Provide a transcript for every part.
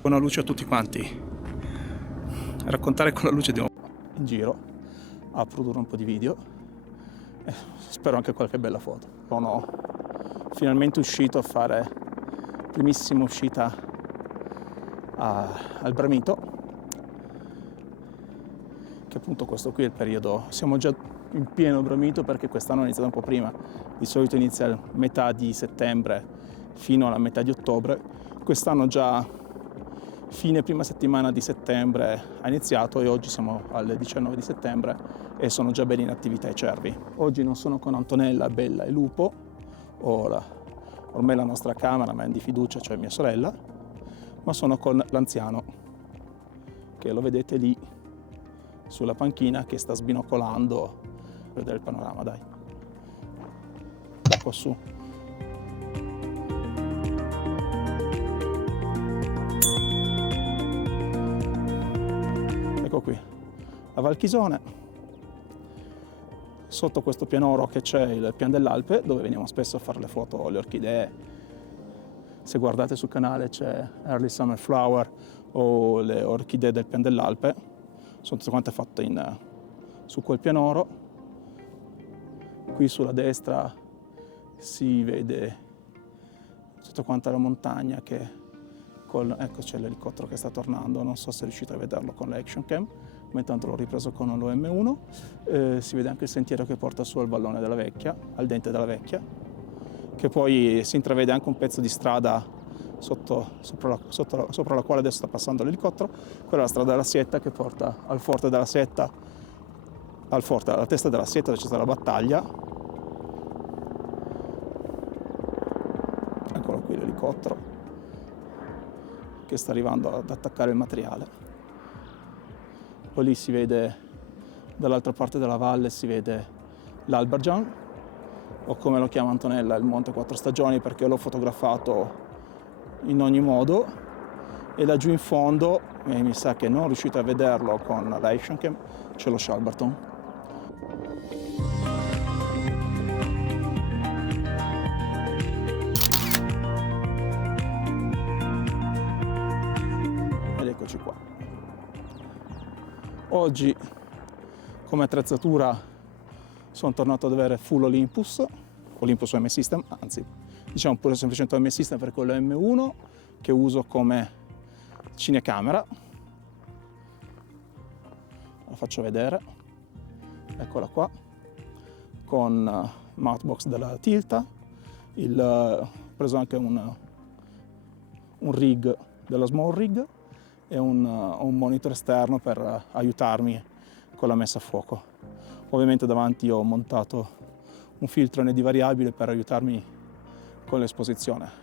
Buona luce a tutti quanti. Raccontare con la luce di un in giro a produrre un po' di video e spero anche qualche bella foto. Sono finalmente uscito a fare primissima uscita al Bramito, che appunto questo qui è il periodo, siamo già in pieno Bramito perché quest'anno è iniziato un po' prima, di solito inizia a metà di settembre fino alla metà di ottobre, quest'anno già fine prima settimana di settembre ha iniziato e oggi siamo al 19 di settembre e sono già belli in attività i cervi. Oggi non sono con Antonella, Bella e Lupo, ormai la nostra cameraman di fiducia, cioè mia sorella, ma sono con l'anziano, che lo vedete lì sulla panchina che sta sbinocolando per vedere il panorama, dai. Da qua su. Ecco qui, la Val Chisone, sotto questo pianoro che c'è il Pian dell'Alpe, dove veniamo spesso a fare le foto alle orchidee. Se guardate sul canale c'è Early Summer Flower o le orchidee del Pian dell'Alpe, sono tutte quante fatte su quel pianoro. Qui sulla destra si vede tutta quanta la montagna che ecco c'è l'elicottero che sta tornando, non so se riuscite a vederlo con l'action cam, ma intanto l'ho ripreso con l'OM1. Si vede anche il sentiero che porta su al vallone della Vecchia, al Dente della Vecchia, che poi si intravede anche un pezzo di strada sopra la quale adesso sta passando l'elicottero. Quella è la strada della Sietta che porta al forte della Sietta, alla testa della Sietta dove c'è stata la battaglia. Eccolo qui l'elicottero che sta arrivando ad attaccare il materiale. Poi lì si vede, dall'altra parte della valle si vede l'Alberjan, o come lo chiama Antonella, il Monte Quattro Stagioni, perché l'ho fotografato in ogni modo. E laggiù in fondo, mi sa che non riuscite a vederlo con l'action cam, c'è lo Shalberton. Ed eccoci qua. Oggi come attrezzatura sono tornato ad avere full Olympus OM System, anzi diciamo pure semplicemente OM System per quello M1 che uso come cinecamera. La faccio vedere, eccola qua, con mouthbox della Tilta, ho preso anche un rig della Small Rig e un monitor esterno per aiutarmi con la messa a fuoco. Ovviamente davanti ho montato un filtro ND variabile per aiutarmi con l'esposizione.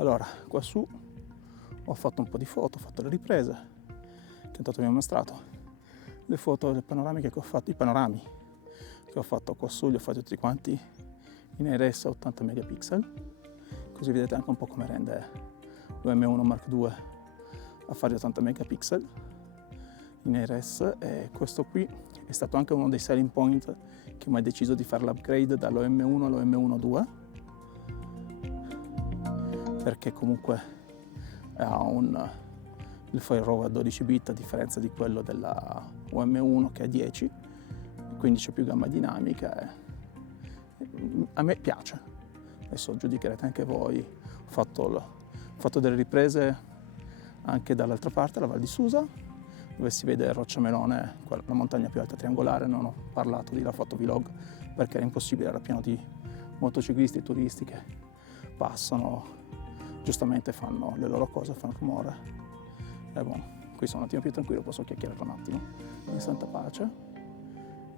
Allora, qua su ho fatto un po' di foto, ho fatto le riprese che tanto vi ho mostrato, le foto, le panoramiche che ho fatto, i panorami che ho fatto qua su, li ho fatti tutti quanti in RS a 80 megapixel, così vedete anche un po' come rende l'M1 Mark II a fare 80 megapixel in RS. E questo qui è stato anche uno dei selling point che mi ha deciso di fare l'upgrade dall'M1 all'M1 II, perché comunque ha il file RAW a 12 bit a differenza di quello della OM1 che è 10, quindi c'è più gamma dinamica e a me piace. Adesso giudicherete anche voi. Ho fatto delle riprese anche dall'altra parte, la Val di Susa, dove si vede Roccia Melone, la montagna più alta triangolare. Non ho parlato di la fotovlog perché era impossibile, era pieno di motociclisti e turisti che passano, giustamente fanno le loro cose, fanno rumore. E qui sono un attimo più tranquillo, posso chiacchierare un attimo in santa pace.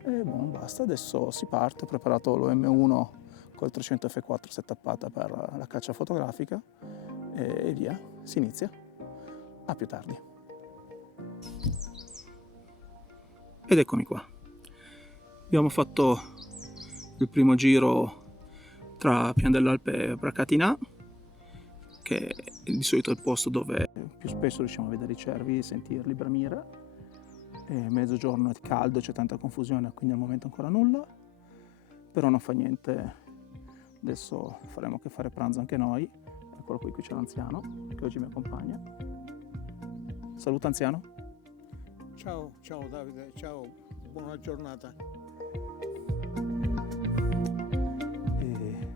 E basta, adesso si parte. Ho preparato l'M1 col 300 f4 settappata per la caccia fotografica e via, si inizia. A più tardi. Ed eccomi qua. Abbiamo fatto il primo giro tra Pian dell'Alpe e Bracatina, che è di solito il posto dove più spesso riusciamo a vedere i cervi e sentirli bramire. È mezzogiorno, è caldo, c'è tanta confusione, quindi al momento ancora nulla, però non fa niente. Adesso faremo che fare pranzo anche noi. Eccolo qui c'è l'anziano che oggi mi accompagna. Saluta anziano. Ciao Davide, ciao, buona giornata. E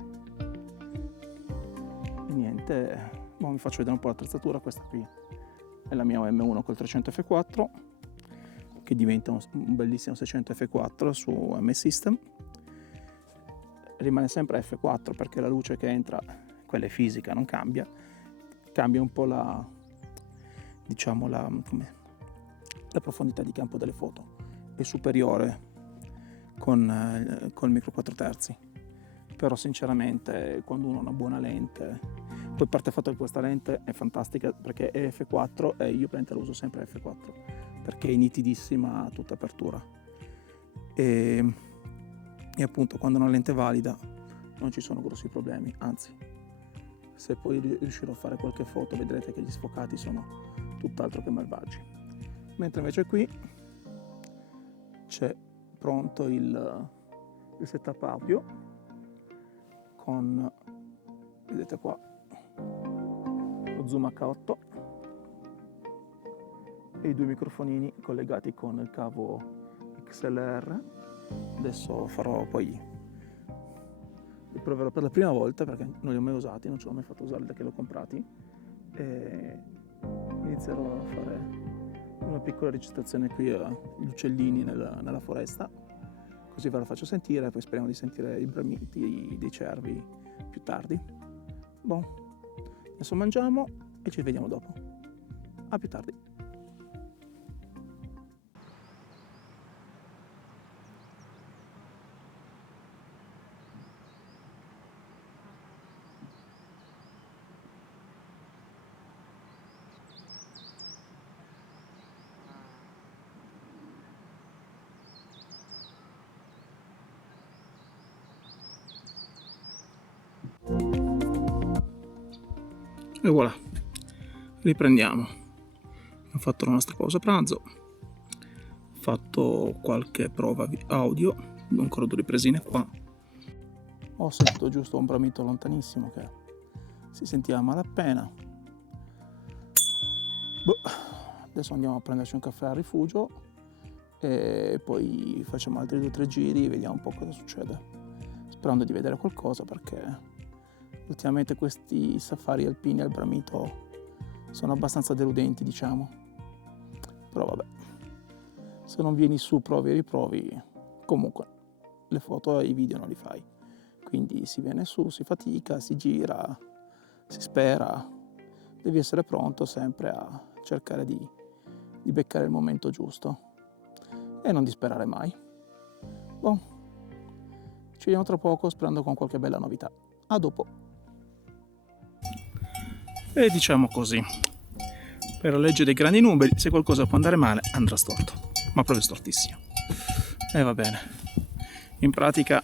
niente, vi faccio vedere un po' l'attrezzatura. Questa qui è la mia M1 col 300 f4 che diventa un bellissimo 600 f4 su M-System. Rimane sempre f4 perché la luce che entra, quella è fisica, non cambia. Cambia un po' la profondità di campo delle foto. È superiore con il micro 4 terzi, però sinceramente quando uno ha una buona lente, poi a parte il fatto che questa lente è fantastica perché è f4 e io la uso sempre f4 perché è nitidissima a tutta apertura e appunto quando una lente è valida non ci sono grossi problemi, anzi se poi riuscirò a fare qualche foto vedrete che gli sfocati sono tutt'altro che malvagi. Mentre invece qui c'è pronto il setup audio con, vedete qua, lo zoom H8 e i due microfonini collegati con il cavo XLR. Adesso li proverò per la prima volta perché non li ho mai usati, non ce l'ho mai fatto usare da che li ho comprati, e inizierò a fare una piccola registrazione qui agli uccellini nella foresta, così ve la faccio sentire e poi speriamo di sentire i bramiti dei cervi più tardi. Adesso mangiamo e ci vediamo dopo. A più tardi. E voilà, riprendiamo. Abbiamo fatto la nostra pausa pranzo, ho fatto qualche prova audio, ancora due ripresine qua. Ho sentito giusto un bramito lontanissimo che si sentiva a malapena. Adesso andiamo a prenderci un caffè al rifugio e poi facciamo altri 2 o 3 giri e vediamo un po' cosa succede, sperando di vedere qualcosa perché ultimamente questi safari alpini al bramito sono abbastanza deludenti, diciamo. Però vabbè, se non vieni su provi e riprovi, comunque le foto e i video non li fai. Quindi si viene su, si fatica, si gira, si spera. Devi essere pronto sempre a cercare di beccare il momento giusto e non disperare mai. Ci vediamo tra poco, sperando con qualche bella novità. A dopo! E diciamo così, per la legge dei grandi numeri, se qualcosa può andare male, andrà storto, ma proprio stortissimo. E va bene, in pratica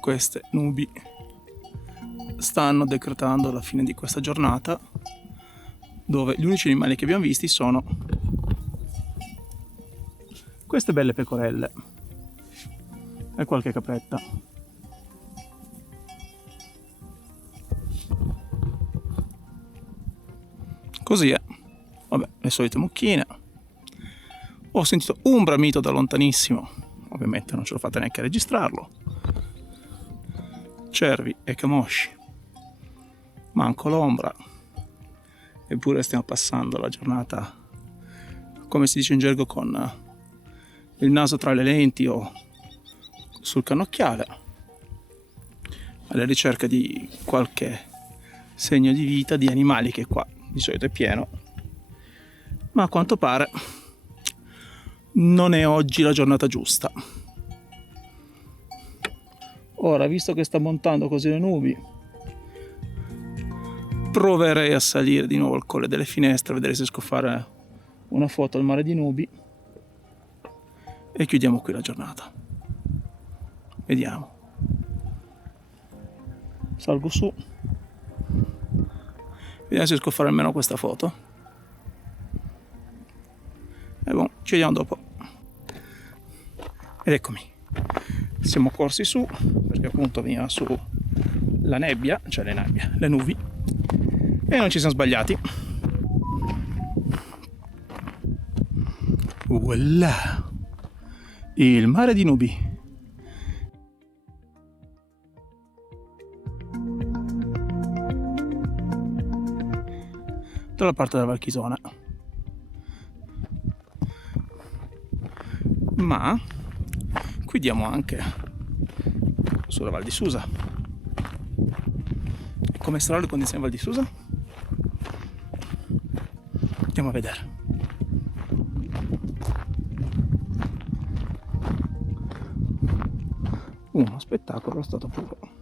queste nubi stanno decretando la fine di questa giornata, dove gli unici animali che abbiamo visti sono queste belle pecorelle e qualche capretta. Così è. Vabbè, le solite mucchine. Ho sentito un bramito da lontanissimo, ovviamente non ce l'ho fatta neanche a registrarlo. Cervi e camosci, manco l'ombra. Eppure stiamo passando la giornata, come si dice in gergo, con il naso tra le lenti o sul cannocchiale, alla ricerca di qualche segno di vita di animali che qua di solito è pieno, ma a quanto pare non è oggi la giornata giusta. Ora, visto che sta montando così le nubi, proverei a salire di nuovo al Colle delle Finestre, vedere se riesco a fare una foto al mare di nubi e chiudiamo qui la giornata. Vediamo. Salgo su, vediamo se riesco a fare almeno questa foto e boh, ci vediamo dopo. Ed eccomi, siamo corsi su perché appunto veniva su la nebbia, cioè le nubi, e non ci siamo sbagliati. Voilà, il mare di nubi. Dalla parte della Valchisona, ma qui diamo anche sulla Val di Susa. E come saranno le condizioni a Val di Susa? Andiamo a vedere. Uno spettacolo stato puro.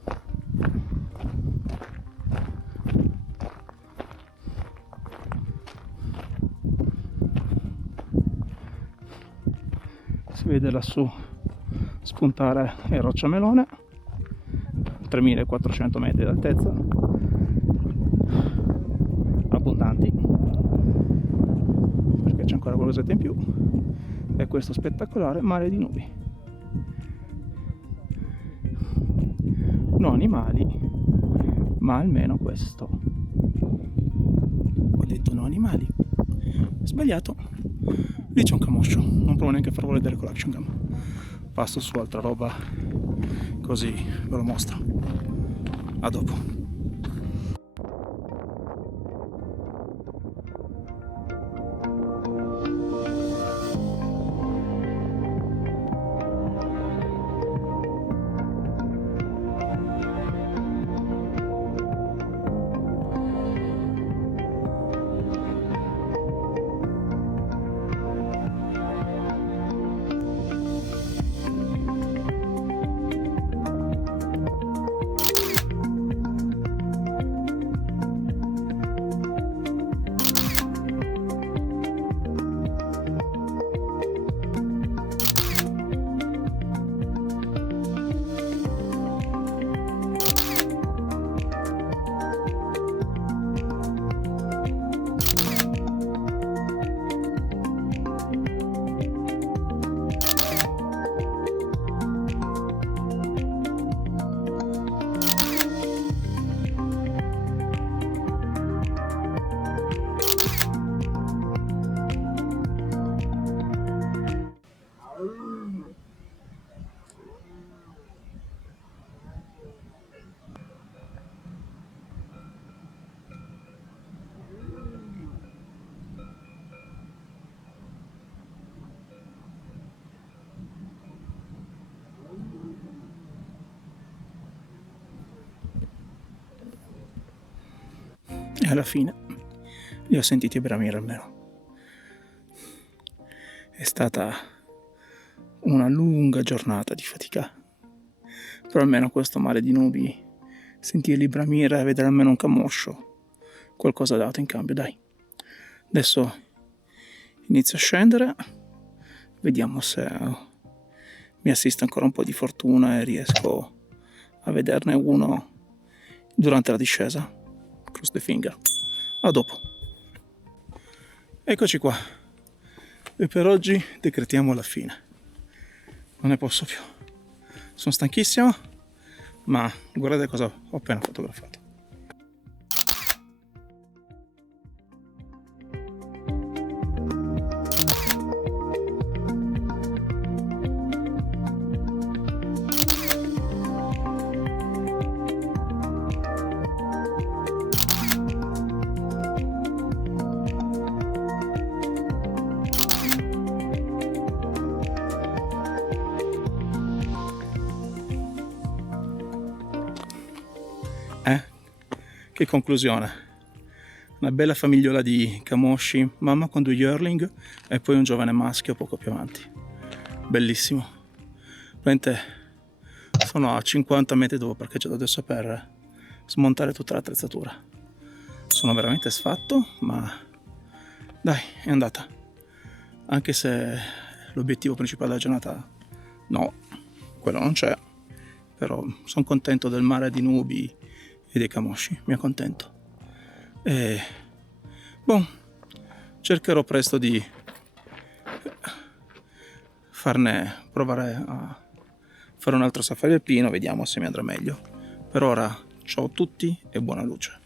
Si vede lassù spuntare il Rocciamelone, 3400 metri d'altezza, abbondanti, perché c'è ancora qualcosetta in più, e questo spettacolare mare di nubi. No animali, ma almeno questo. Ho detto no animali, sbagliato. Lì c'è un camoscio, non provo neanche a farvelo vedere con l'action cam. Passo su altra roba, così ve lo mostro. A dopo. E alla fine li ho sentiti bramire almeno. È stata una lunga giornata di fatica, però almeno questo mare di nubi sentirli bramire e vedere almeno un camoscio, qualcosa dato in cambio, dai. Adesso inizio a scendere, vediamo se mi assiste ancora un po' di fortuna e riesco a vederne uno durante la discesa. Cross the finger. A dopo. Eccoci qua. E per oggi decretiamo la fine. Non ne posso più. Sono stanchissimo, ma guardate cosa ho appena fotografato. Che conclusione. Una bella famigliola di camosci, mamma con 2 yearling e poi un giovane maschio poco più avanti. Bellissimo. Veramente sono a 50 metri dove ho parcheggiato adesso per smontare tutta l'attrezzatura. Sono veramente sfatto, ma dai, è andata. Anche se l'obiettivo principale della giornata, no, quello non c'è. Però sono contento del mare di nubi e dei camosci, mi accontento. E cercherò presto di provare a fare un altro safari alpino, vediamo se mi andrà meglio. Per ora ciao a tutti e buona luce.